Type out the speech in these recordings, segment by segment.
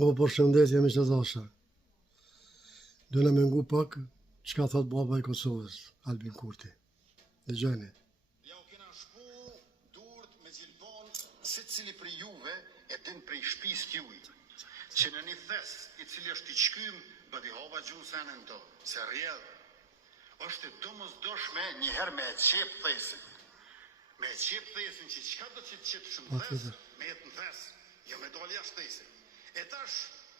O, përshëndetje miq të dashur. Do na mengu pak çka thot baba i Kosovës, Albin Kurti. Dëgjoni. Ja u kena shpu durt me gjilpon secili prej juve e din prej shtëpisë tuaj. Që në një thes i cili është i çkym, bëdi hova gjusën në to, se rrjedh. Është e domosdoshme një herë me qep thesin. Me qep thesin që çka do të qep shumë thes, me jetë në thes, jo me doli jashtë thesin. E tash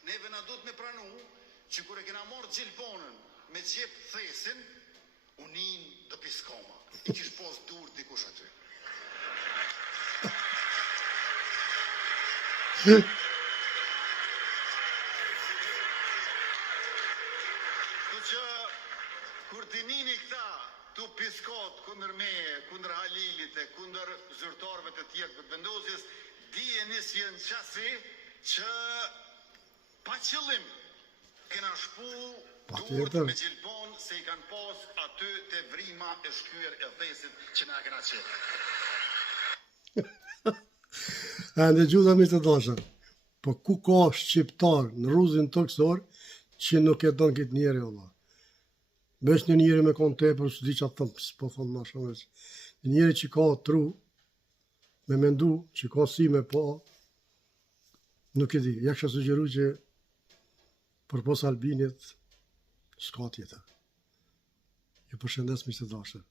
neve na duhet me pranu që kur e kena marrë gjilponën me qep thesin, unin do piskoma. I kish pos dur dikush aty. Që kur t'i nini këta tu piskot kundër meje, kundër Halilit e kundër zyrtarëve të tjerë të vendosjes, dijeni si janë qasi që pa qëllim kena shpu duhet me gjilpon se i kanë pas aty të vrima e shkyer e thesit që na kena qenë. Në gjuda mi të dashur, po ku ka shqiptar në rruzin toksor që nuk e don këtë njeri Allah. Bësh një njeri me kon tepër, s'di që atë s'po thonë ma shumë. Një njeri që ka tru, me mendu, që ka si me po, nuk e di. Ja kësha sugjeru që për pos Albinit, s'ka tjetër. Ju përshëndes miq të dashur.